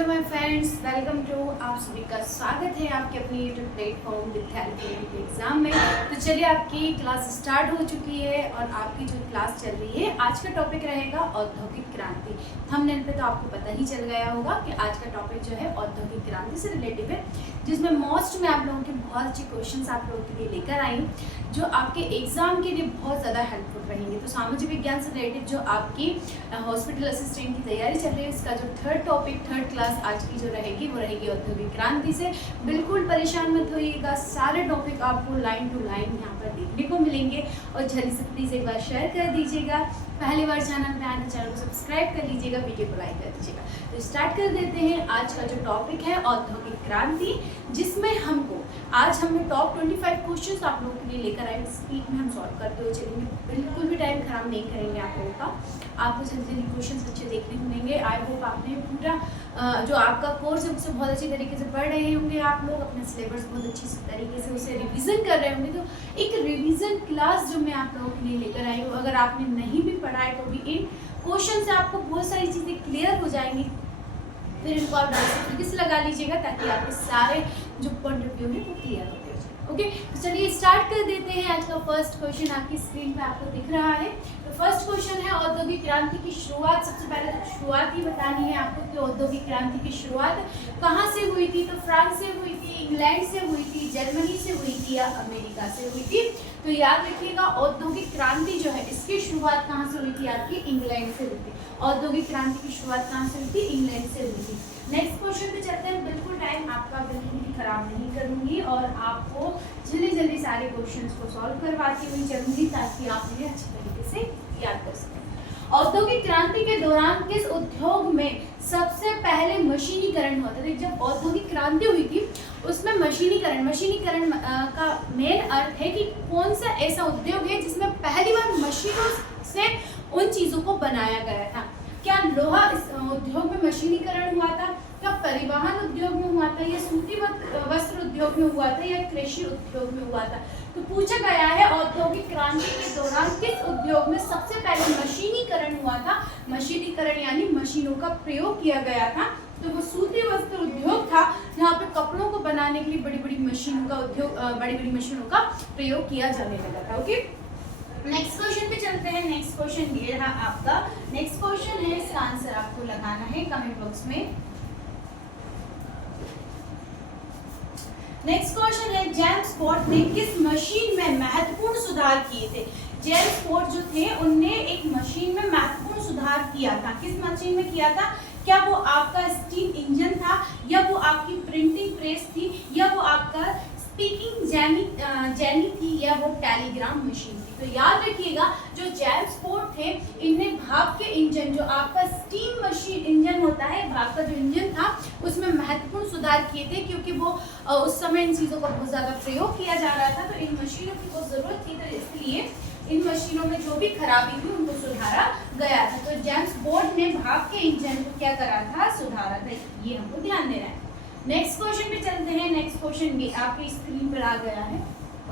Hello my friends, welcome to आप सभी का स्वागत है आपके अपने यूट्यूब प्लेटफॉर्म विद्यार्थी के एग्जाम में। तो चलिए, आपकी क्लास स्टार्ट हो चुकी है और आपकी जो क्लास चल रही है, आज का टॉपिक रहेगा औद्योगिक क्रांति। थंबनेल पे तो आपको पता ही चल गया होगा कि आज का टॉपिक जो है औद्योगिक क्रांति से रिलेटिव है, जिसमें मोस्ट में आप लोगों के बहुत अच्छे क्वेश्चन आप लोगों के लिए लेकर आई हूँ जो आपके एग्जाम के लिए बहुत ज़्यादा हेल्पफुल रहेंगे। तो सामाजिक विज्ञान से रिलेटेड जो आपकी हॉस्पिटल असिस्टेंट की तैयारी चल रही है, इसका जो थर्ड क्लास आज की जो रहेगी वो रहेगी औद्योगिक क्रांति से। बिल्कुल परेशान मत होइएगा, सारे टॉपिक आपको लाइन टू लाइन यहाँ पर देखने को मिलेंगे। और जल्दी से प्लीज़ एक बार शेयर कर दीजिएगा, पहली बार चैनल पे आए तो चैनल को सब्सक्राइब कर लीजिएगा, वीडियो को लाइक कर दीजिएगा। तो स्टार्ट कर देते हैं। आज का जो टॉपिक है औद्योगिक क्रांति, जिसमें आज हमने टॉप 25 क्वेश्चन आप लोगों के लिए लेकर आए। स्पीड में हम सॉल्व करते हुए चलेंगे, बिल्कुल भी टाइम खराब नहीं करेंगे आप लोगों का। आपको जल्दी जल्दी क्वेश्चन अच्छे देखने को मिलेंगे। आई होप आपने पूरा जो आपका कोर्स है उसे बहुत अच्छी तरीके से पढ़ रहे होंगे, आप लोग अपना सिलेबस बहुत अच्छी तरीके से उसे रिवीजन कर रहे होंगे। तो एक रिवीजन क्लास जो मैं आप लोगों के लिए लेकर आई हूँ, अगर आपने नहीं भी पढ़ा है तो भी इन क्वेश्चन से आपको बहुत सारी चीज़ें क्लियर हो जाएंगी। फिर इनको आप तरीके से लगा लीजिएगा ताकि आपके सारे जो पॉइंट ऑफ व्यू है वो क्लियर होते हो जाए। ओके, तो चलिए स्टार्ट कर देते हैं। आज का फर्स्ट क्वेश्चन आपकी स्क्रीन पे आपको दिख रहा है। तो फर्स्ट क्वेश्चन है औद्योगिक क्रांति की शुरुआत। सबसे पहले तो शुरुआत ही बतानी है आपको कि औद्योगिक क्रांति की शुरुआत कहाँ से हुई थी। तो फ्रांस से हुई थी, इंग्लैंड से हुई थी, जर्मनी से हुई थी या अमेरिका से हुई थी। तो याद रखिएगा, औद्योगिक क्रांति जो है इसकी शुरुआत कहाँ से हुई थी? आपकी इंग्लैंड से हुई थी। औद्योगिक क्रांति की शुरुआत कहाँ से हुई थी? इंग्लैंड से हुई थी। नेक्स्ट क्वेश्चन पे चलते हैं। बिल्कुल टाइम आपका बिल्कुल भी खराब नहीं करूंगी और आपको जल्दी सारे क्वेश्चंस को सॉल्व करवाती हुई चलूंगी ताकि आप इन्हें अच्छी तरीके से याद कर सकें। औद्योगिक क्रांति के दौरान किस उद्योग में सबसे पहले मशीनीकरण हुआ था? जब औद्योगिक क्रांति हुई थी उसमें मशीनीकरण का मेन अर्थ है कि कौन सा ऐसा उद्योग है जिसमें पहली बार मशीनों से उन चीजों को बनाया गया था। क्या लोहा उद्योग में मशीनीकरण हुआ था? क्या परिवहन उद्योग में हुआ था? या सूती वस्त्र उद्योग में हुआ था? या कृषि उद्योग में हुआ था? तो पूछा गया है औद्योगिक क्रांति के दौरान किस उद्योग में सबसे पहले मशीनीकरण हुआ था? मशीनीकरण यानी मशीनों का प्रयोग किया गया था। तो वो सूती वस्त्र उद्योग था जहाँ पे कपड़ों को बनाने के लिए बड़ी बड़ी मशीनों का प्रयोग किया जाने लगा था। ओके, नेक्स्ट क्वेश्चन पे चलते हैं। नेक्स्ट क्वेश्चन ये रहा आपका। नेक्स्ट क्वेश्चन है, इसका आंसर आपको लगाना है कमेंट बॉक्स में। नेक्स्ट क्वेश्चन है, जेम्स वॉट ने किस मशीन में महत्वपूर्ण सुधार किए थे? जेम्स वॉट जो थे उनने एक मशीन में महत्वपूर्ण सुधार किया था। किस मशीन में किया था? क्या वो आपका स्टीम इंजन था, या वो आपकी प्रिंटिंग प्रेस थी, या वो आपका स्पीकिंग जैनी थी, या वो टेलीग्राम मशीन थी? तो याद रखिएगा, जो जेम्स वॉट थे इनने भाप के इंजन, जो आपका स्टीम मशीन इंजन होता है, भाप का जो इंजन था उसमें महत्वपूर्ण सुधार किए थे, क्योंकि वो उस समय इन चीज़ों का बहुत ज़्यादा प्रयोग किया जा रहा था। तो इन मशीनों की बहुत ज़रूरत थी, तो इसलिए इन मशीनों में जो भी खराबी थी उनको सुधारा गया था। तो जेम्स वॉट ने भाप के इंजन को क्या करा था? सुधारा था। ये हमको ध्यान देना है। नेक्स्ट क्वेश्चन पे चलते हैं। नेक्स्ट क्वेश्चन भी आपकी स्क्रीन पर आ गया है।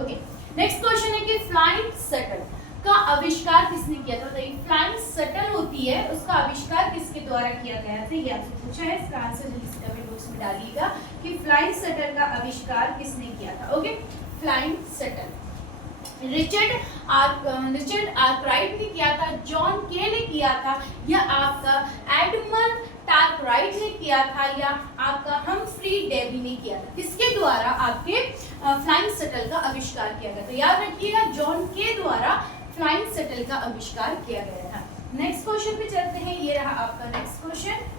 ओके, नेक्स्ट क्वेश्चन है कि फ्लाइंग शटल का आविष्कार किसने किया था? तो फ्लाइंग शटल होती है, उसका आविष्कार किसके द्वारा किया गया था? ये आपसे पूछा है। इसका आंसर जल्दी से कमेंट बॉक्स में डालिएगा कि फ्लाइंग शटल का आविष्कार किसने किया था। Okay, flying shuttle Richard Arkwright ने किया था, जॉन के ने किया था, या आपका एडमंड टार्कराइट ने किया था, या आपका हम्फ्री डेवी ने किया था? किसके द्वारा आपके फ्लाइंग शटल का आविष्कार किया गया? तो याद रखिएगा, जॉन के द्वारा फ्लाइंग शटल का आविष्कार किया गया था। नेक्स्ट क्वेश्चन पे चलते हैं। ये रहा आपका नेक्स्ट क्वेश्चन।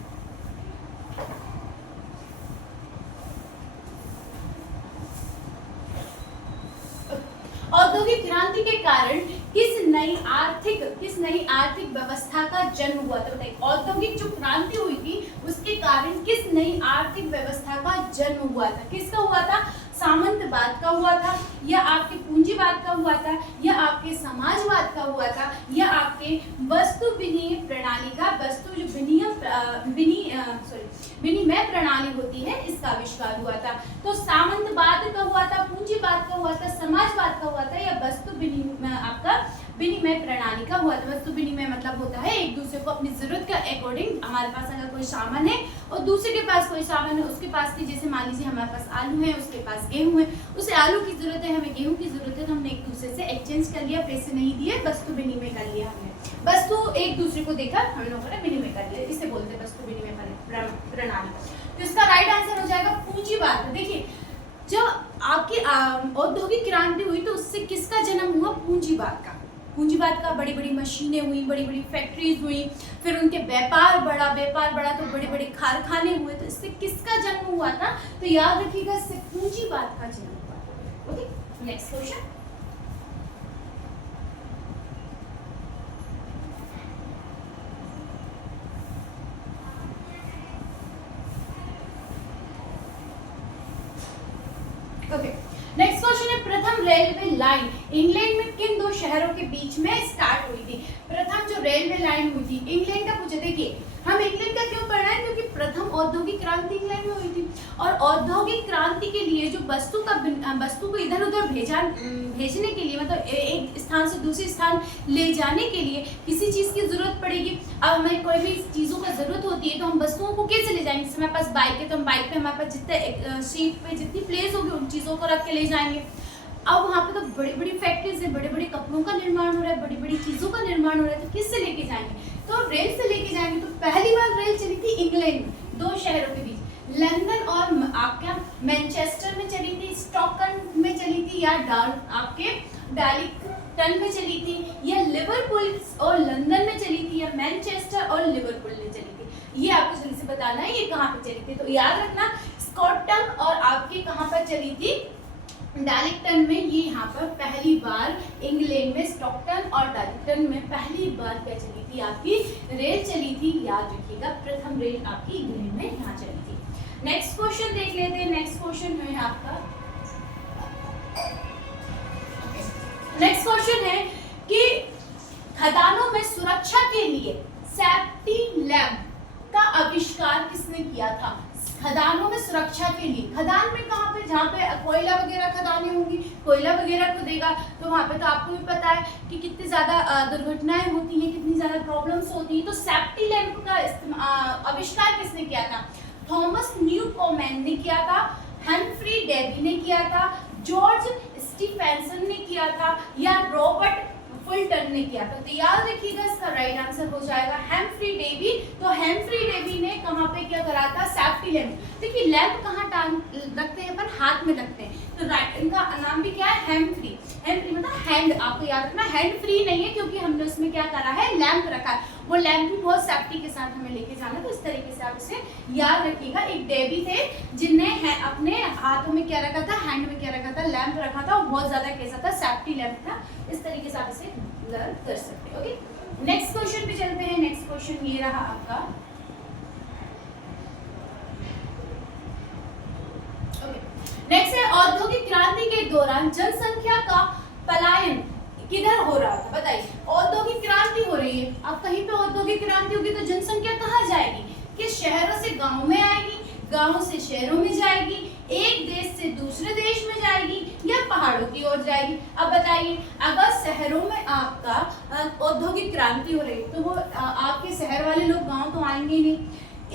औद्योगिक क्रांति के कारण किस नई आर्थिक व्यवस्था का जन्म हुआ था? बताइए, औद्योगिक जो क्रांति हुई थी उसके कारण किस नई आर्थिक व्यवस्था का जन्म हुआ था? किसका हुआ था? सामंतवाद का हुआ था, या आपके पूंजीवाद का हुआ था, या आपके समाजवाद का हुआ था, या आपके वस्तु विनिमय प्रणाली का विनिमय प्रणाली होती है इसका आविष्कार हुआ था? तो सामंतवाद का हुआ था, पूंजीवाद का हुआ था, समाजवाद का हुआ था, या वस्तु विनिमय आपका विनिमय प्रणाली का हुआ था। वस्तु विनिमय मतलब होता है एक दूसरे को अपनी जरूरत के अकॉर्डिंग, हमारे पास अगर कोई सामान है और दूसरे के पास कोई सामान है, उसके पास की, जैसे मान लीजिए हमारे पास आलू है, उसके पास गेहूं है, उसे आलू की जरूरत है, हमें गेहूं की जरूरत है, तो हमने एक दूसरे से एक्सचेंज कर लिया, पैसे नहीं दिए, वस्तु विनिमय कर लिया। हमने वस्तु एक दूसरे को देखा, हम लोगों ने विनिमय कर लिया, इसे बोलते हैं वस्तु विनिमय प्रणाली। तो इसका राइट आंसर हो जाएगा पूंजीवाद। देखिए जब आपकी औद्योगिक क्रांति हुई तो उससे किसका जन्म हुआ? पूंजीवाद का। पूंजीवाद का बड़ी बड़ी मशीनें हुई, बड़ी बड़ी फैक्ट्रीज हुई, फिर उनके व्यापार बढ़ा तो बड़े बड़े कारखाने हुए, तो इससे किसका जन्म हुआ था? तो याद रखिएगा, इससे पूंजीवाद का जन्म हुआ था। Okay, next question. Okay, next question है, प्रथम रेलवे लाइन इंग्लैंड में किन दो शहरों के बीच में स्टार्ट हुई थी? प्रथम जो रेलवे लाइन हुई थी, इंग्लैंड का पूछे। देखिए हम इंग्लैंड का क्यों पढ़ रहे हैं? क्योंकि प्रथम औद्योगिक क्रांति इंग्लैंड में हुई थी, और औद्योगिक क्रांति के लिए जो वस्तु को इधर उधर भेजने के लिए, मतलब एक स्थान से दूसरे स्थान ले जाने के लिए किसी चीज की जरूरत पड़ेगी। अब हमें कोई भी चीजों का जरूरत होती है तो हम वस्तुओं को कैसे ले जाएंगे? जैसे हमारे पास बाइक है तो हम बाइक पे, हमारे पास जितने सीट पे जितनी प्लेस होगी उन चीजों को रख के ले जाएंगे। अब वहाँ पे तो बड़ी बड़ी फैक्ट्रीज है, बड़े बड़े कपड़ों का निर्माण हो रहा है, बड़ी बड़ी चीजों का निर्माण हो रहा है, तो किससे लेके जाएंगे? तो रेल से लेके जाएंगे। तो पहली बार रेल चली थी इंग्लैंड में, दो शहरों के बीच, लंदन और आपका मैनचेस्टर में चली थी, स्टॉकटन में चली थी, या आपके डार्लिंगटन में चली थी, या लिवरपूल और लंदन में चली थी, या मैनचेस्टर और लिवरपूल में चली थी। ये आपको जल्दी से बताना है ये कहाँ पे चली थी। तो याद रखना, स्कॉटलैंड और आपके कहाँ पर चली थी? डार्लिंगटन में। ये यहाँ पर पहली बार इंग्लैंड में स्टॉकटन और डार्लिंगटन में पहली बार क्या चली थी? आपकी रेल चली थी। याद रखिएगा, प्रथम रेल आपकी इंग्लैंड में यहाँ चली थी। नेक्स्ट क्वेश्चन देख लेते हैं। नेक्स्ट क्वेश्चन है आपका, नेक्स्ट क्वेश्चन है कि खदानों में सुरक्षा के लिए सेफ्टी लैंप का आविष्कार किसने किया था? खदानों में सुरक्षा के लिए, खदान में कहाँ पे? जहाँ पे कोयला वगैरह खदानें होंगी, कोयला वगैरह खुदेगा, तो वहाँ पे तो आपको भी पता है कि कितनी ज्यादा दुर्घटनाएं होती हैं, कितनी ज्यादा प्रॉब्लम्स होती हैं। तो सेफ्टी लैंप का आविष्कार किसने किया था? थॉमस न्यूकोमेन ने किया था, हम्फ्री डेवी ने किया था, जॉर्ज स्टीफेंसन ने किया था, या रॉबर्ट फुलटन ने किया था? तो याद रखिएगा, इसका राइट आंसर हो जाएगा हेम्फ्री डेवी। तो हेम्फ्री डेवी ने कहाँ पे क्या करा था? Safety lamp. देखिए लैंप कहाँ रखते हैं? अपन हाथ में रखते हैं। तो राइट, इनका नाम भी क्या है? हेम्फ्री। हेम्फ्री मतलब हैंड, आपको याद रखना, हैंड फ्री नहीं है, क्योंकि हमने उसमें क्या करा है? लैंप रखा है। वो लैंप भी बहुत सेफ्टी के साथ हमें लेके जाना, तो इस तरीके से आप इसे याद रखिएगा। एक डेवी थे जिनने अपने हाथों में क्या रखा था? हैंड में क्या रखा था? लैंप रखा था। वो बहुत ज्यादा कैसा था? सेफ्टी लैंप था। इस तरीके से आप इसे लर्न कर सकते हैं। ओके, नेक्स्ट क्वेश्चन पे चलते हैं। नेक्स्ट क्वेश्चन ये रहा आपका। ओके, नेक्स्ट है, औद्योगिक क्रांति के दौरान जनसंख्या का पलायन किधर हो रहा था? बताइए, औद्योगिक क्रांति हो रही है, अब कहीं पे औद्योगिक क्रांति होगी तो जनसंख्या कहाँ जाएगी? किस शहरों से गांव में आएगी, गांव से शहरों में जाएगी, एक देश से दूसरे देश में जाएगी, या पहाड़ों की ओर जाएगी? अब बताइए, अगर शहरों में आपका औद्योगिक क्रांति हो रही तो वो आपके शहर वाले लोग गांव तो आएंगे नहीं।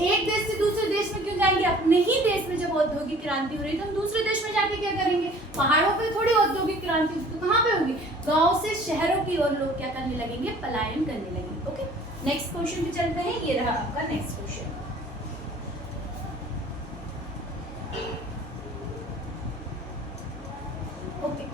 एक देश से दूसरे देश में क्यों जाएंगे? अपने ही देश में जब औद्योगिक क्रांति हो रही तो हम दूसरे देश में जाके क्या करेंगे? पहाड़ों पे थोड़ी औद्योगिक क्रांति, तो कहाँ पे होगी? गांव से शहरों की ओर लोग क्या करने लगेंगे? पलायन करने लगेंगे। ओके, नेक्स्ट क्वेश्चन पे चलते हैं। ये रहा आपका next question. Okay,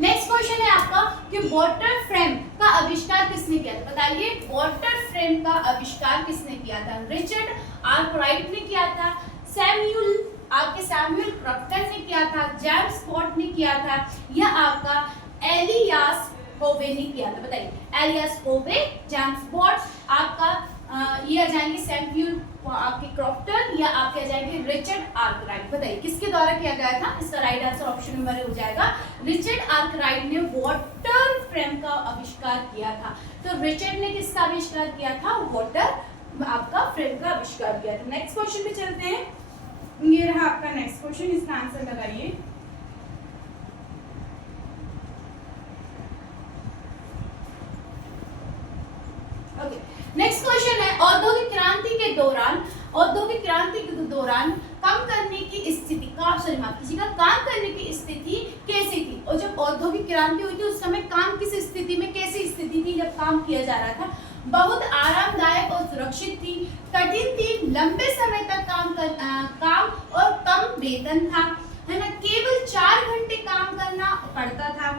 next question है आपका कि वाटर फ्रेम का आविष्कार किसने किया था? बताइए, वाटर फ्रेम का आविष्कार किसने किया था? रिचर्ड आर्कराइट ने किया था, सैमुअल क्रॉम्पटन ने किया था, जेम्स वॉट ने किया था, या आपका एलियास होवे ने किया था? बताइए, एलियास होवे, जेम्स वॉट, आपका ये आ जाएंगे सैमुअल आपके क्रॉम्पटन, या आपके आ जाएंगे रिचर्ड आर्कराइट। बताइए किसके द्वारा किया गया था? इसका राइट आंसर ऑप्शन नंबर हो जाएगा, रिचर्ड आर्कराइट ने वाटर फ्रेम का आविष्कार किया था। तो रिचर्ड ने किसका आविष्कार किया था? वाटर आपका फ्रेम का आविष्कार किया था। नेक्स्ट क्वेश्चन पे चलते हैं। ये रहा आपका नेक्स्ट क्वेश्चन, इसका आंसर लगाइए। नेक्स्ट क्वेश्चन है औद्योगिक क्रांति के दौरान काम करने की स्थिति काम करने की स्थिति कैसी थी? और जब औद्योगिक क्रांति हुई थी उस समय काम किस स्थिति में, कैसी स्थिति थी जब काम किया जा रहा था? बहुत आरामदायक और सुरक्षित थी, कठिन थी, लंबे समय तक काम और कम वेतन था, है ना, केवल 4 घंटे काम करना पड़ता था,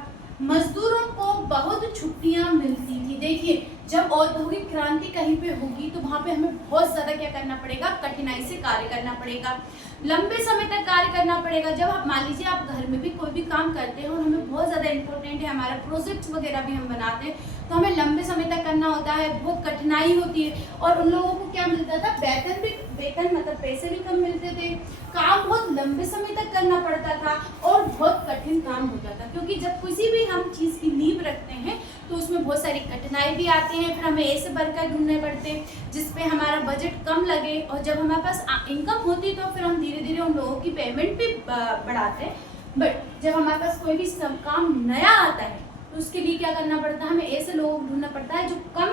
मजदूरों को बहुत छुट्टियां मिलती थी। देखिए, जब औद्योगिक क्रांति कहीं पे होगी तो वहां पे हमें बहुत ज्यादा क्या करना पड़ेगा, कठिनाई से कार्य करना पड़ेगा, लंबे समय तक कार्य करना पड़ेगा। जब आप मान लीजिए आप घर में भी कोई भी काम करते हैं और हमें बहुत ज़्यादा इंपॉर्टेंट है, हमारा प्रोजेक्ट्स वगैरह भी हम बनाते हैं तो हमें लंबे समय तक करना होता है, बहुत कठिनाई होती है। और उन लोगों को क्या मिलता था, वेतन मतलब पैसे भी कम मिलते थे, काम बहुत लंबे समय तक करना पड़ता था और बहुत कठिन काम होता था, क्योंकि जब किसी भी हम चीज़ की नींव रखते हैं तो उसमें बहुत सारी कठिनाई भी आती हैं, फिर हमें ऐसे वर्कर ढूंढने पड़ते हैं जिसपे हमारा बजट कम लगे, और जब हमारे पास इनकम होती तो फिर हम धीरे धीरे उन लोगों की पेमेंट भी बढ़ाते हैं। बट जब हमारे पास कोई भी काम नया आता है तो उसके लिए क्या करना पड़ता है, हमें ऐसे लोगों को ढूंढना पड़ता है जो कम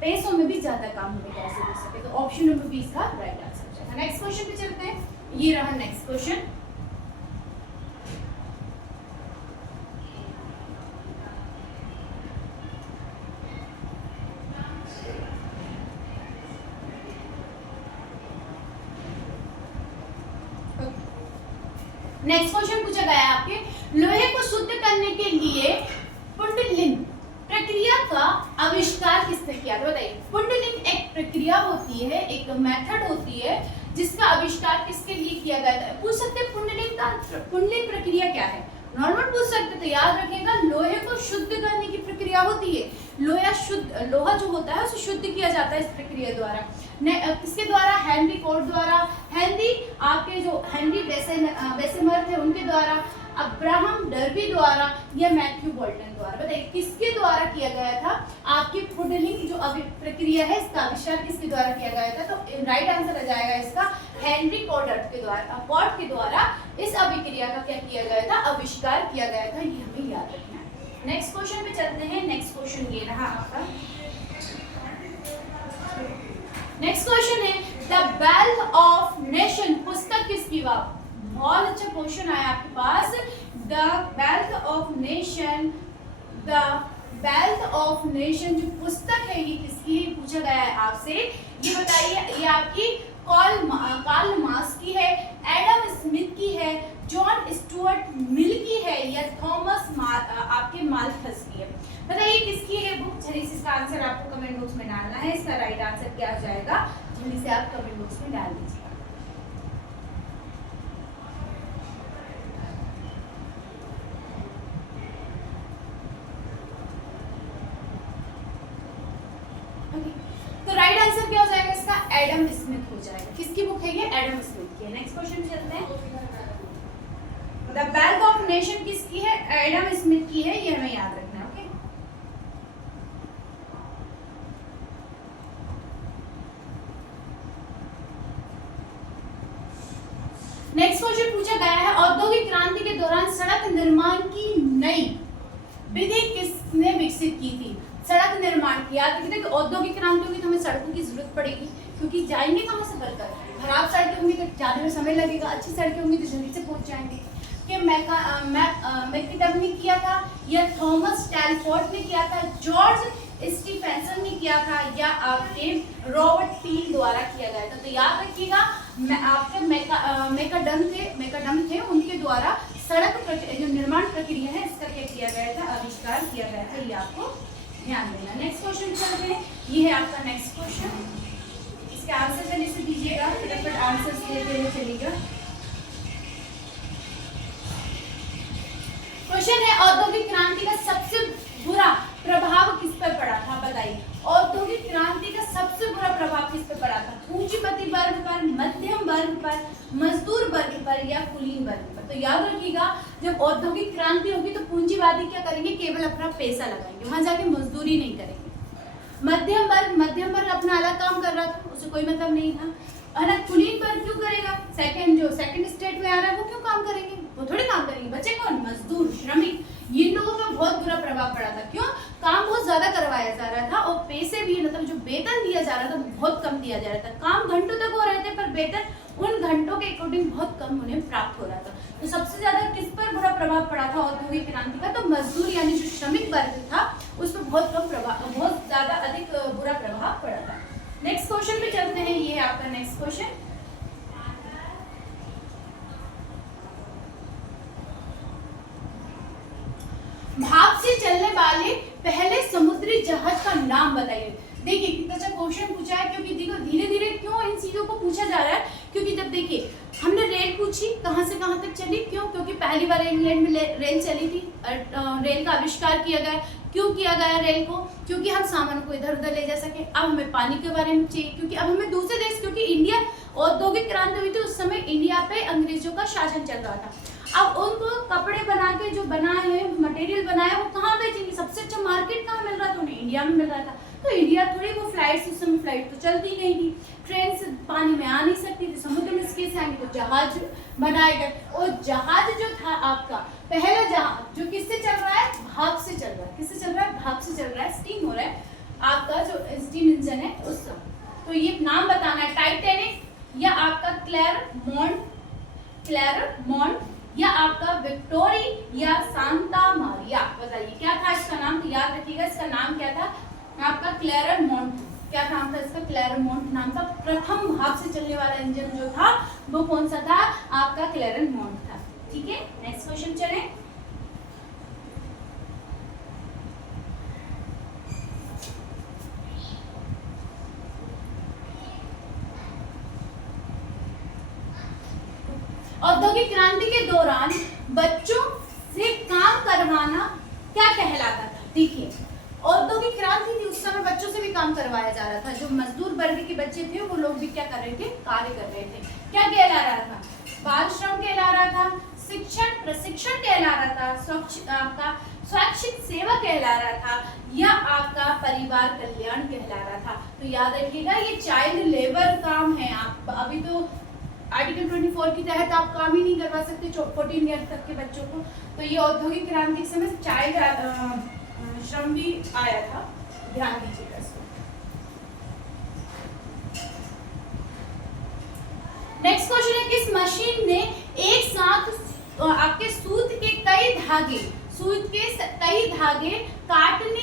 पैसों में भी ज़्यादा काम हमें कैसे कर सके। तो ऑप्शन नंबर 20 का राइट आंसर है। नेक्स्ट क्वेश्चन पे चलते हैं, ये रहा नेक्स्ट क्वेश्चन। नेक्स्ट क्वेश्चन पूछा गया है आपके, लोहे को शुद्ध करने के लिए पुंडलिंग प्रक्रिया का आविष्कार किसने किया? बताइए, पुंडलिंग एक प्रक्रिया होती है, एक मेथड होती है जिसका आविष्कार किसके लिए किया गया था? पूछ सकते हैं पुंडलिंग प्रक्रिया क्या है? नॉर्मल पूछ सकते, तो याद रखिएगा लोहे को शुद्ध करने की प्रक्रिया होती है। लोहा जो होता है उसे शुद्ध किया जाता है इस प्रक्रिया द्वारा। किसके द्वारा? हेनरी कोट द्वारा, हेनरी वेसेमर थे उनके द्वारा, अब्राहम डर्बी द्वारा या मैथ्यू बोल्टन द्वारा। बताइए किसके द्वारा किया गया था? आपकी पुंडलिंग जो प्रक्रिया है इसका आविष्कार किसके द्वारा किया गया था? तो राइट आंसर आ जाएगा इसका हेनरी कोट के द्वारा इस अभिक्रिया का क्या किया गया था? आविष्कार किया गया था। ये हमें याद रखना है। नेक्स्ट क्वेश्चन पे चलते हैं। नेक्स्ट क्वेश्चन ये रहा आपका। नेक्स्ट क्वेश्चन है द वेल्थ ऑफ नेशन पुस्तक किसकी? वाह, बहुत अच्छा क्वेश्चन आया आपके पास। द वेल्थ ऑफ नेशन जो पुस्तक है ये किसकी पूछा गया है आपसे? ये बताइए, ये आपकी कार्ल मार्क्स की है, एडम स्मिथ की है, जॉन स्टुअर्ट मिल की है या थॉमस आपके माल्थस की है? बताइए किसकी है बुक? जल्दी से इसका आंसर आपको कमेंट बॉक्स में डालना है। इसका राइट आंसर क्या हो जाएगा? जल्दी से आप कमेंट बॉक्स में डाल दीजिएगा। तो राइट आंसर क्या हो जाएगा इसका? एडम स्मिथ हो जाएगा। किसकी बुक है ये? एडम स्मिथ की है। नेक्स्ट क्वेश्चन चलते हैं। द वेल्थ ऑफ नेशन किसकी है? एडम स्मिथ की है, ये हमें याद रखना है। ओके, नेक्स्ट क्वेश्चन पूछा गया है औद्योगिक क्रांति के दौरान सड़क निर्माण की नई विधि किसने विकसित की थी? सड़क निर्माण की, याद रखिए कि औद्योगिक क्रांति होगी तो हमें सड़कों की जरूरत पड़ेगी, क्योंकि जाएंगे कहाँ से वर्कर? खराब सड़कें होंगी तो जाने में समय लगेगा, अच्छी सड़कें होंगी तो जल्दी से पहुंच जाएंगे। कि मैकडम ने किया था या थॉमस स्टैलफोर्ड ने किया था, जॉर्ज स्टीफेंसन ने किया था या आपके रॉबर्ट पील द्वारा किया गया था? तो याद रखिएगा आपके मैकडम थे उनके द्वारा सड़क जो निर्माण प्रक्रिया है इसका क्या किया गया था? आविष्कार किया गया था। ये आपको ध्यान देना। नेक्स्ट क्वेश्चन चलते हैं। ये है आपका नेक्स्ट क्वेश्चन, इसके आंसर जल्दी से दीजिएगा, फटाफट आंसर्स देते हुए चलिएगा। क्वेश्चन है औद्योगिक क्रांति का सबसे बुरा प्रभाव किस पर पड़ा था? बताइए, औद्योगिक क्रांति का सबसे बुरा प्रभाव किस पर पड़ा था? पूंजीपति वर्ग पर, मध्यम वर्ग पर, मजदूर वर्ग पर या कुलीन वर्ग पर? तो याद रखिएगा जब औद्योगिक क्रांति होगी तो पूंजीवादी क्या करेंगे? केवल अपना पैसा लगाएंगे, वहां जाके मजदूरी नहीं करेंगे। मध्यम वर्ग अपना अलग काम कर रहा था, उसे कोई मतलब नहीं था। है ना, कुलीन वर्ग क्यों करेगा? सेकंड स्टेट में आ रहा है वो क्यों काम करेंगे? वो थोड़ी काम करेंगे। बच्चे कौन? मजदूर, श्रमिक। इन लोगों पे बहुत बुरा प्रभाव पड़ा था। क्यों? काम बहुत ज्यादा करवाया जा रहा था और पैसे भी, मतलब जो वेतन दिया जा रहा था वो बहुत कम दिया जा रहा था। काम घंटों तक हो रहे थे पर वेतन उन घंटों के अकॉर्डिंग बहुत कम उन्हें प्राप्त हो रहा था। तो सबसे ज्यादा किस पर बुरा प्रभाव पड़ा था औद्योगिक क्रांति का? तो मजदूर यानी जो श्रमिक वर्ग था उस पर बहुत ज्यादा अधिक बुरा प्रभाव पड़ा था। नेक्स्ट क्वेश्चन पे चलते हैं। ये है आपका नेक्स्ट क्वेश्चन। भाप से चलने वाले पहले समुद्री जहाज का नाम बताइए। देखिए कितना अच्छा क्वेश्चन पूछा है, क्योंकि देखो धीरे धीरे क्यों इन चीजों को पूछा जा रहा है, क्योंकि जब देखिए हमने रेल पूछी कहां से कहां तक चली, क्यों? क्योंकि पहली बार इंग्लैंड में रेल चली थी, रेल का आविष्कार किया गया। क्यों किया गया रेल को? क्योंकि हम सामान को इधर उधर ले जा सके। अब हमें पानी के बारे में चाहिए, क्योंकि अब हमें दूसरे देश, क्योंकि इंडिया औद्योगिक क्रांति हुई थी उस समय इंडिया पे अंग्रेजों का शासन चल रहा था। अब उनको कपड़े बना के जो बनाए हैं, मटेरियल बनाया, वो कहाँ बेचेंगे? सबसे अच्छा मार्केट कहाँ मिल रहा था उन्हें? इंडिया में मिल रहा था। तो इंडिया थोड़ी वो फ्लाइट सिस्टम, फ्लाइट तो चलती नहीं थी, ट्रेन से पानी में आ नहीं सकती थी, समुद्र में कैसे आएंगे? तो जहाज बनाए गए। और जहाज जो था आपका पहला जहाज जो किससे चल रहा है? भाप से चल रहा है। किससे चल रहा है? भाप से चल रहा है, स्टीम हो रहा है। आपका जो स्टीम इंजन है उसका। तो ये नाम बताना है, टाइटैनिक या आपका क्लेरमोंट या आपका विक्टोरी या सांता मारिया। बताइए क्या था इसका नाम? तो याद रखिएगा इसका नाम क्या था? आपका क्लेरमोंट। क्या नाम था इसका? क्लेरमोंट नाम था। प्रथम भाप से चलने वाला इंजन जो था वो कौन सा था? आपका क्लेरमोंट था। ठीक है, नेक्स्ट क्वेश्चन चले। औद्योगिक क्रांति के दौरान बच्चों से काम करवाना क्या कहलाता था? देखिए औद्योगिक क्रांति थी, उस समय बच्चों से भी काम करवाया जा रहा था। जो मजदूर वर्ग के बच्चे थे वो लोग भी क्या कर रहे थे? कार्य कर रहे थे। क्या कहला रहा था? बाल श्रम कहला रहा था, शिक्षण प्रशिक्षण कहला रहा था, आपका स्वैच्छिक सेवा कहला रहा था, या आपका परिवार कल्याण कहला रहा था। तो याद रखिएगा ये चाइल्ड लेबर काम है। आप अभी तो आर्टिकल 24 के तहत आप काम ही नहीं करवा सकते 14 ईयर तक के बच्चों को। तो ये औद्योगिक क्रांति के समय चाइल्ड श्रम भी आया था, ध्यान दीजिएगा इसको। नेक्स्ट क्वेश्चन है, किस मशीन ने एक साथ आपके सूत के कई धागे काटने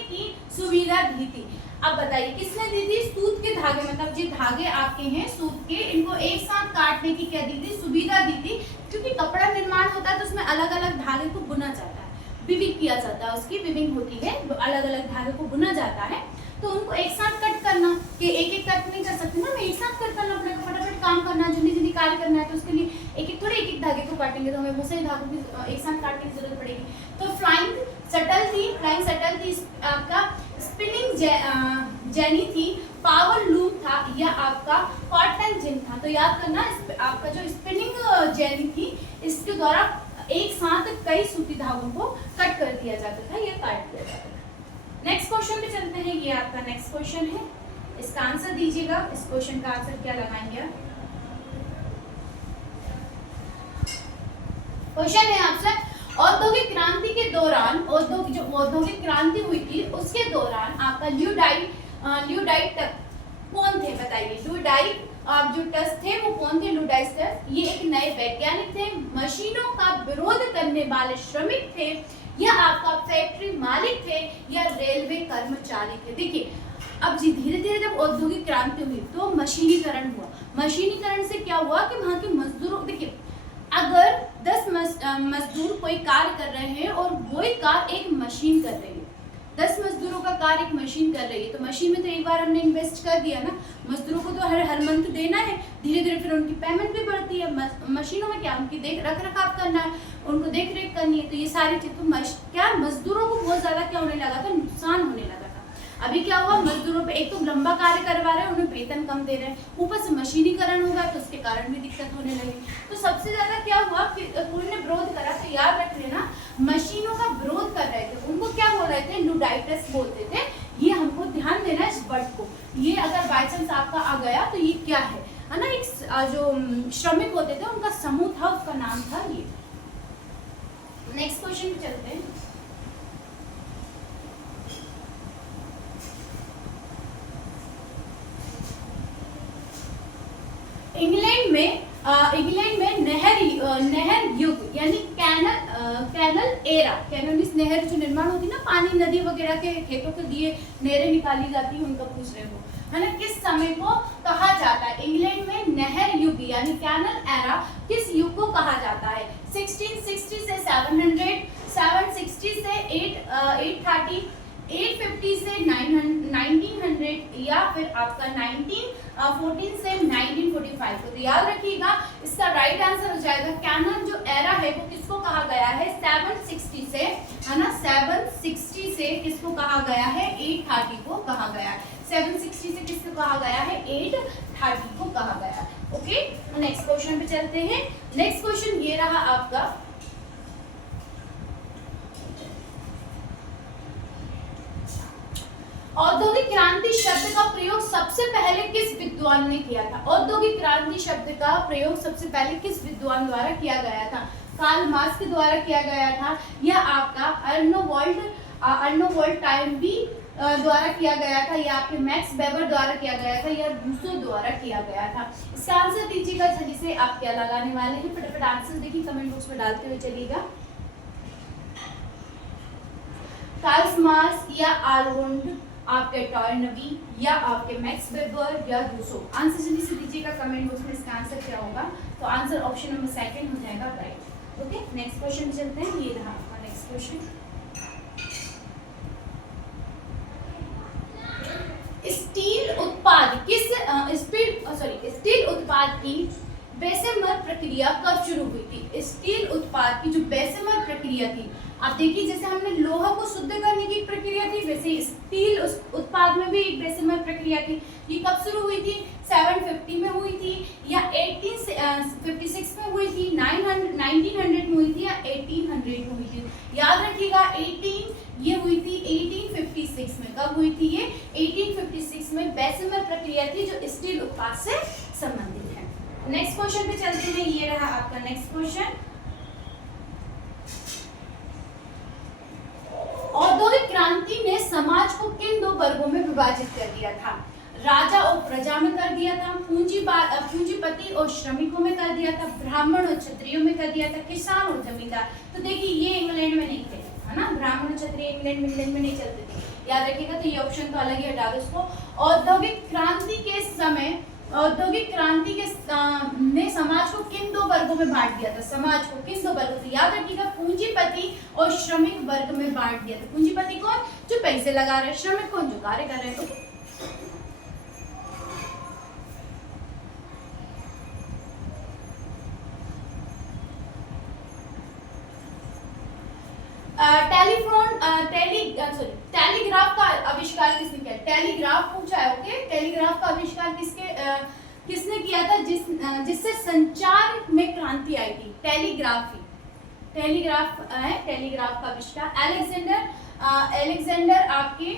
की सुविधा दी थी? अब बताइए किसने दी थी? सूत के धागे, मतलब जो धागे आपके हैं सूत के, इनको एक साथ काटने की क्या दी थी? सुविधा दी थी। क्योंकि कपड़ा निर्माण होता है तो उसमें अलग अलग धागे को बुना जाता है, विविंग किया जाता है, उसकी विविंग होती है, अलग अलग धागे को बुना जाता है। तो उनको एक साथ कट करना, कि एक एक कट नहीं कर सकते ना, मैं एक साथ कट करना पड़ेगा, फटाफट काम करना, जल्दी जल्दी कार्य करना है, तो उसके लिए एक एक धागे को काटेंगे तो हमें बहुत सारे धागों की एक साथ काटने की जरूरत पड़ेगी। तो फ्लाइंग शटल थी, आपका स्पिनिंग जेनी थी, पावर लूम था, या आपका कॉटन जिन था। तो याद करना आपका जो स्पिनिंग जेनी थी इसके द्वारा एक साथ कई सूती धागों को कट कर दिया जाता था या काट दिया जाता था। नेक्स्ट क्वेश्चन पे चलते हैं। ये आपका नेक्स्ट क्वेश्चन है, इसका आंसर दीजिएगा। इस क्वेश्चन का आंसर क्या लगाएंगे आप? क्वेश्चन है आपसे, औद्योगिक क्रांति के दौरान औद्योगिक क्रांति हुई थी उसके दौरान आपका ल्यूडाइट कौन थे? बताइए ल्यूडाइट आप जो टस थे वो कौन थे? ल्यूडाइट टस ये एक नए वैज्ञानिक थे, मशीनों का विरोध करने वाले श्रमिक थे, या आपका फैक्ट्री मालिक थे, या रेलवे कर्मचारी थे। देखिए अब जी धीरे धीरे जब औद्योगिक क्रांति हुई तो मशीनीकरण हुआ। मशीनीकरण से क्या हुआ कि वहाँ के मजदूरों, देखिए अगर 10 मजदूर कोई कार्य कर रहे हैं और वही कार्य एक मशीन कर रही है, 10 मजदूरों का कार्य एक मशीन कर रही है, तो मशीन में तो एक बार हमने इन्वेस्ट कर दिया ना, मजदूरों को तो हर मंथ देना है, धीरे धीरे फिर उनकी पेमेंट भी बढ़ती है। मशीनों में क्या उनकी रख रखाव करना है, उनको देख रेख करनी है, तो ये सारी चीज तो क्या मजदूरों को बहुत ज्यादा क्या होने लगा था? नुकसान होने लगा था। अभी क्या हुआ? मजदूरों पे एक तो लंबा कार्य करवा रहे हैं, उन्हें वेतन कम दे रहे हैं, ऊपर से मशीनीकरण होगा तो उसके कारण भी दिक्कत होने लगी। तो सबसे ज्यादा क्या हुआ कि उन्होंने विरोध करा। तो याद रख लेना मशीनों का विरोध कर रहे थे, उनको क्या बोल रहे थे? ल्यूडाइटस बोलते थे। ये हमको ध्यान देना है इस वर्ड को, ये अगर बाई चांस आपका आ गया श्रमिक होते थे उनका समूह था, उसका नाम था ये। नेक्स्ट क्वेश्चन पे चलते हैं। इंग्लैंड में नहर युग यानी कैनल एरा, कैनल मींस नहर जो निर्माण होती है ना, पानी नदी वगैरह के खेतों के लिए नहरें निकाली जाती है, उनका पूछ रहे हो, है ना। किस समय को कहा जाता है? इंग्लैंड में नहर युग यानी कैनल एरा किस युग को कहा जाता है? 1660 से 700, 760 से 830, 850 से 1900 या फिर आपका 1914 से 1945 को। तो याद रखिएगा इसका राइट आंसर हो जाएगा कैनल जो एरा है वो किसको कहा गया है? 760 से, है ना, 760 से किसको कहा गया है? 830 को कहा गया है। 760 से किसको कहा गया है? 830 को कहा गया है। ओके, नेक्स्ट क्वेश्चन पे चलते हैं। नेक्स्ट क्वेश्चन ये रहा आपका, औद्योगिक क्रांति शब्द का प्रयोग सबसे पहले किस विद्वान ने किया था? औद्योगिक क्रांति शब्द का प्रयोग सबसे पहले किस विद्वान द्वारा किया गया था? कार्ल मार्क्स के द्वारा किया गया था, या आपका अर्नोवोल्ट टाइमबी द्वारा किया गया था, या आपके मैक्स वेबर द्वारा किया गया था, या रूसो द्वारा किया गया था? इसका आंसर दीजिएगा जल्दी से। आप क्या लगाने वाले हैं? फटाफट आंसर देखिए, कमेंट बॉक्स में डालते हुए चलिएगा। कार्ल मार्क्स या आर्नोल्ड, आपके टॉर्नबी या आपके मैक्स वेबर या रूसो? आंसर जल्दी से दीजिएगा कमेंट बॉक्स में। इसका आंसर क्या होगा? तो आंसर ऑप्शन नंबर 2 हो जाएगा राइट। ओके, नेक्स्ट क्वेश्चन चलते हैं। ये रहा आपका नेक्स्ट क्वेश्चन। स्टील उत्पाद की बेसेमर प्रक्रिया कब शुरू हुई थी? स्टील उत्पाद की जो बेसेमर प्रक्रिया थी, आप देखिए जैसे हमने लोहा को शुद्ध करने की प्रक्रिया थी, वैसे स्टील उत्पाद में भी एक बेसेमर प्रक्रिया थी। ये कब शुरू हुई थी? 750 में हुई थी, या 1856 में हुई थी, 1900 में हुई थी, या 1800 में हुई थी? याद रखिएगा 18 ये हुई थी 1856 में। कब हुई थी ये? 1856 में बेसेमर प्रक्रिया थी जो स्टील उत्पाद से संबंधित है। नेक्स्ट क्वेश्चन पे चलते हैं। ये रहा आपका नेक्स्ट क्वेश्चन। औद्योगिक क्रांति ने समाज को किन 2 वर्गों में विभाजित कर दिया था? राजा और प्रजा में कर दिया था, पूंजीपति और श्रमिकों में कर दिया था, ब्राह्मण और क्षत्रियों में कर दिया था, किसान और जमींदार? तो देखिए ये इंग्लैंड में नहीं थे, है ना, ब्राह्मण और क्षत्रिय इंग्लैंड में नहीं चलते थे। याद रखिएगा, तो ये ऑप्शन तो अलग ही हटा दो इसको। औद्योगिक क्रांति के समय ने समाज को किन 2 वर्गों में बांट दिया था? समाज को किन 2 वर्गों में? याद रखिएगा पूंजीपति और श्रमिक वर्ग में बांट दिया था। पूंजीपति कौन? जो पैसे लगा रहे, श्रमिक कौन? जो कार्य कर रहे हैं। टेलीग्राफ का आविष्कार किसने किया? टेलीग्राफ पूछा है। ओके, टेलीग्राफ का आविष्कार किसने किया था? जिससे संचार में क्रांति आई थी? टेलीग्राफ है टेलीग्राफ का आविष्कार। अलेक्जेंडर आपके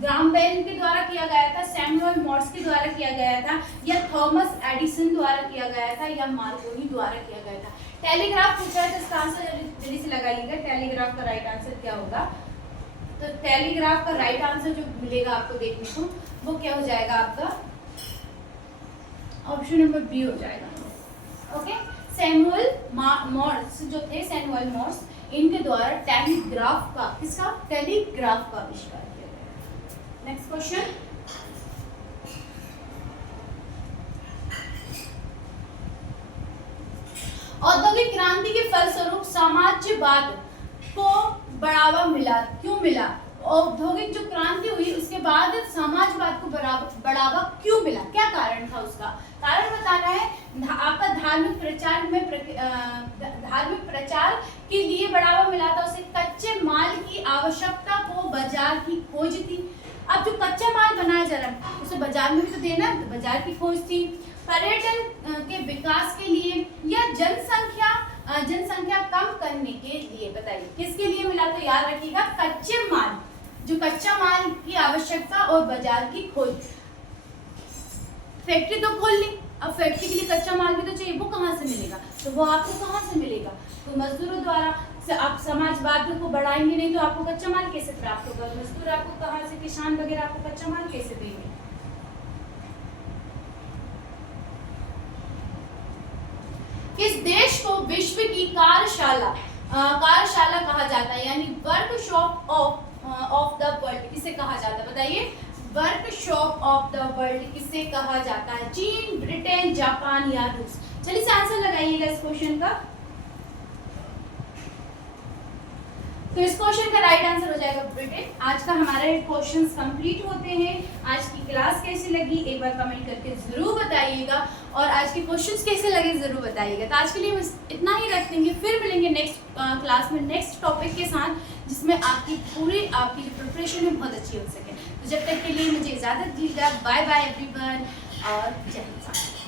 ग्राम बेल के द्वारा किया गया था, सैमुअल मॉर्स के द्वारा किया गया था, या थॉमस एडिसन द्वारा किया गया था, या मार्कोनी द्वारा किया गया था? टेलीग्राफ पूछा है तो इसका आंसर जल्दी से लगाइएगा। टेलीग्राफ का राइट आंसर क्या होगा? तो टेलीग्राफ का राइट आंसर जो मिलेगा आपको देखने को, वो क्या हो जाएगा? आपका ऑप्शन नंबर बी हो जाएगा। ओके, सैमुअल मॉर्स जो थे, सैमुअल मॉर्स, इनके द्वारा टेलीग्राफ का आविष्कार किया गया। Next question. औद्योगिक क्रांति के फलस्वरूप साम्राज्यवाद को बढ़ावा मिला। क्यों मिला? औद्योगिक जो क्रांति हुई उसके बाद समाजवाद को बढ़ावा क्यों मिला? क्या कारण था उसका? कारण बताना है आपका धार्मिक प्रचार के लिए बढ़ावा मिला था उसे। कच्चे माल की आवश्यकता को बाजार की खोज थी। अब जो कच्चा माल बनाया जा रहा है उसे बाजार में भी तो देना, तो बाजार की खोज थी। पर्यटन के विकास के लिए, या जनसंख्या कम करने के लिए? बताइए किसके लिए मिला? तो याद रखिएगा कच्चे माल, जो कच्चा माल की आवश्यकता और बाजार की खोज। फैक्ट्री तो खोल ली, अब फैक्ट्री के लिए कच्चा माल भी तो चाहिए, वो कहाँ से मिलेगा? तो वो आपको कहाँ से मिलेगा? तो मजदूरों द्वारा से आप समाजवाद को बढ़ाएंगे नहीं तो आपको कच्चा माल कैसे प्राप्त होगा? मजदूर आपको कहाँ से, किसान वगैरह आपको कच्चा माल कैसे देंगे? किस देश को विश्व की कार्यशाला कहा जाता है, यानी वर्कशॉप ऑफ द वर्ल्ड किसे कहा जाता है? बताइए, वर्कशॉप ऑफ द वर्ल्ड किसे कहा जाता है? चीन, ब्रिटेन, जापान या रूस? चलिए से आंसर लगाइएगा इस क्वेश्चन का। तो इस क्वेश्चन का राइट आंसर हो जाएगा ब्रिटेन। आज का हमारे क्वेश्चंस कंप्लीट होते हैं। आज की क्लास कैसी लगी एक बार कमेंट करके जरूर बताइएगा, और आज के क्वेश्चंस कैसे लगे जरूर बताइएगा। तो आज के लिए इतना ही रख देंगे, फिर मिलेंगे नेक्स्ट क्लास में नेक्स्ट टॉपिक के साथ, जिसमें आपकी जो प्रिपरेशन है बहुत अच्छी हो सके। तो जब तक के लिए मुझे इजाज़त दीजिएगा। बाय बाय एवरीवन और जय हिंद।